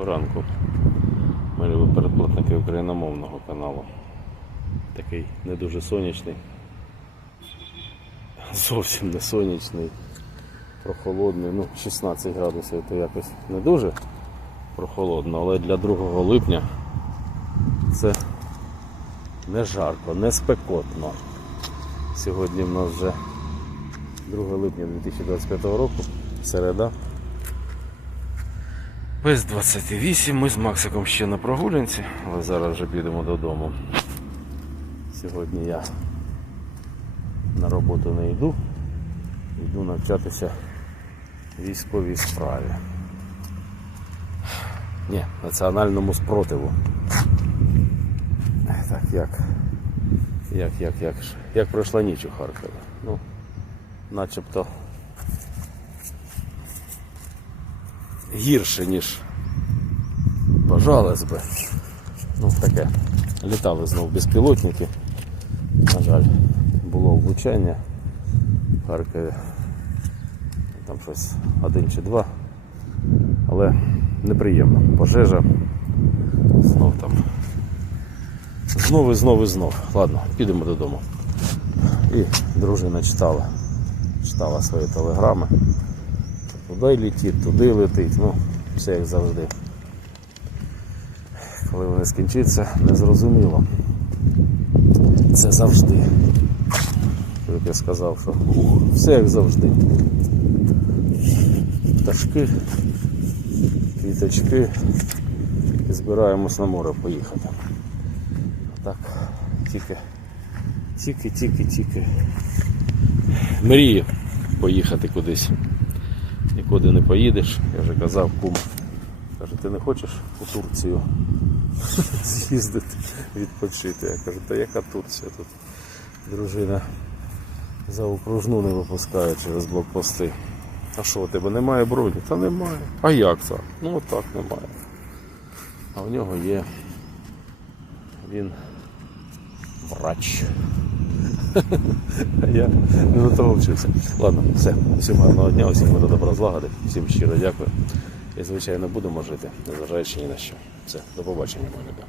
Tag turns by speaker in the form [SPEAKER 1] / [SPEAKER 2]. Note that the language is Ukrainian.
[SPEAKER 1] Ранку, ми любі передплатники україномовного каналу. Такий не дуже сонячний, зовсім не сонячний, прохолодний, ну 16 градусів то якось не дуже прохолодно, але для 2 липня це не жарко, не спекотно. Сьогодні в нас вже 2 липня 2025 року, середа. Без 28 ми з Максиком ще на прогулянці, але зараз вже підемо додому. Сьогодні я на роботу не йду, йду навчатися військовій справі. Ні, національному спротиву. Так, як, як, як, як, як пройшла ніч у Харкові. Ну, начебто гірше, ніж бажалось би. Ну, таке. Літали знов безпілотники. На жаль, було влучання в Харкові. Там щось один чи два. Але неприємно. Пожежа. Знов там. Знов і знов і знов. Ладно, підемо додому. І дружина читала. Читала свої телеграми. Туди летить, туди летить, ну, все як завжди. Коли вони скінчаться, незрозуміло. Це завжди. Як я сказав, що все як завжди. Пташки, квіточки. І збираємось на море поїхати. Так, тільки, тільки, тільки, тільки. Мрію поїхати кудись нікуди не поїдеш. Я вже казав, кум. Каже, ти не хочеш у Турцію з'їздити, відпочити. Я кажу, та яка Турція тут? Дружина за окружну не випускає через блокпости. А що, у тебе немає броні? Та немає. А як це? Ну отак немає. А в нього є. Він врач. Я не до того вчився. Ладно, все. Всім гарного дня, усім миру добра злагоди, всім щиро дякую. І, звичайно, будемо жити, незважаючи ні на що. Все, до побачення, мої любі.